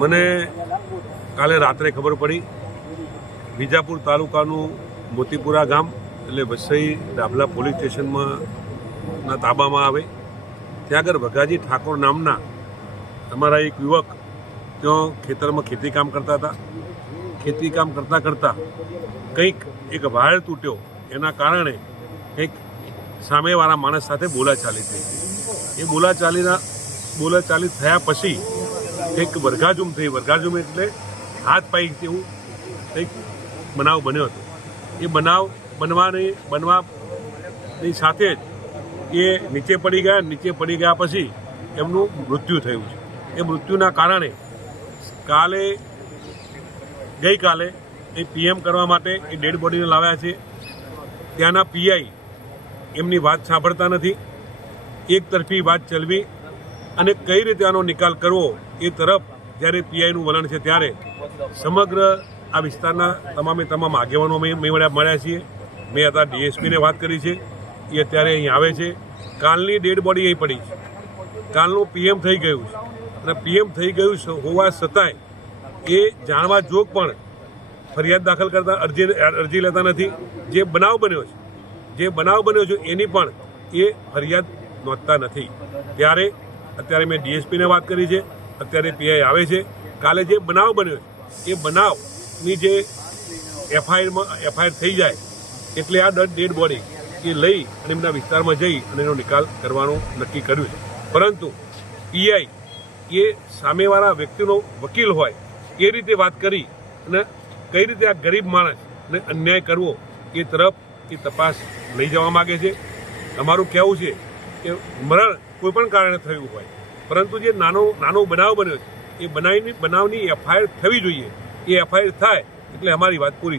મને કાલે રાત્રે ખબર પડી. વિજાપુર તાલુકાનું મોતીપુરા ગામ, એટલે વસઈ ડાભલા પોલીસ સ્ટેશનમાં તાબામાં આવે. ત્યાં આગળ વઘાજી ઠાકોર નામના અમારા એક યુવક ત્યાં ખેતરમાં ખેતી કામ કરતા હતા. ખેતી કામ કરતાં કરતાં કંઈક એક વાયર તૂટ્યો. એના કારણે કંઈક સામેવાળા માણસ સાથે બોલાચાલી થઈ એ બોલાચાલીના, બોલાચાલી થયા પછી કંઈક વરઘાજુમ થઈ, વરઘાજુમ એટલે હાથ પાઈ તેવું કંઈક બનાવ બન્યો હતો. એ બનાવ બનવાની બનવાની સાથે જ એ નીચે પડી ગયા, નીચે પડી ગયા પછી એમનું મૃત્યુ થયું છે. એ મૃત્યુના કારણે કાલે, ગઈકાલે એ પીએમ કરવા માટે એ ડેડ બોડીને લાવ્યા છે. ત્યાંના પીઆઈ એમની વાત સાંભળતા નથી. એક તરફી વાત ચલવી અને કઈ રીતે આનો નિકાલ કરવો એ તરફ જ્યારે પીઆઈનું વલણ છે ત્યારે સમગ્ર આ વિસ્તારના તમામે તમામ આગેવાનો મળ્યા મળ્યા છીએ. મેં અત્યારે ડીએસપીને વાત કરી છે. એ અત્યારે અહીં આવે છે. કાલની ડેડ બોડી અહીં પડી છે. કાલનું પીએમ થઈ ગયું છે. અને પીએમ થઈ ગયું હોવા છતાંય એ જાણવા જોગ પણ ફરિયાદ દાખલ કરતા અરજી અરજી લેતા નથી. જે બનાવ બન્યો છે, જે બનાવ બન્યો છે એની પણ એ ફરિયાદ નોંધતા નથી. ત્યારે અત્યારે મેં ડીએસપીને વાત કરી છે, અત્યારે પીઆઈ આવે છે. કાલે જે બનાવ બન્યો એ બનાવની જે એફઆઈઆરમાં, એફઆઈઆર થઈ જાય, એટલે આ ડેડ બોડી એ લઈ અને એમના વિસ્તારમાં જઈ અને એનો નિકાલ કરવાનું નક્કી કર્યું છે. પરંતુ પીઆઈ એ સામેવાળા વ્યક્તિનો વકીલ હોય, એ રીતે વાત કરી અને કઈ રીતે આ ગરીબ માણસને અન્યાય કરવો એ તરફ એ તપાસ લઈ જવા માગે છે. અમારું કહેવું છે કે મરણ કોઈ પણ કારણે થયું હોય. પરંતુ જે નાનો નાનો બનાવ બન્યો છે, એ બનાવની બનાવની એફઆઈઆર થવી જોઈએ. એ એફઆઈઆર થાય, એટલે અમારી વાત પૂરી થાય.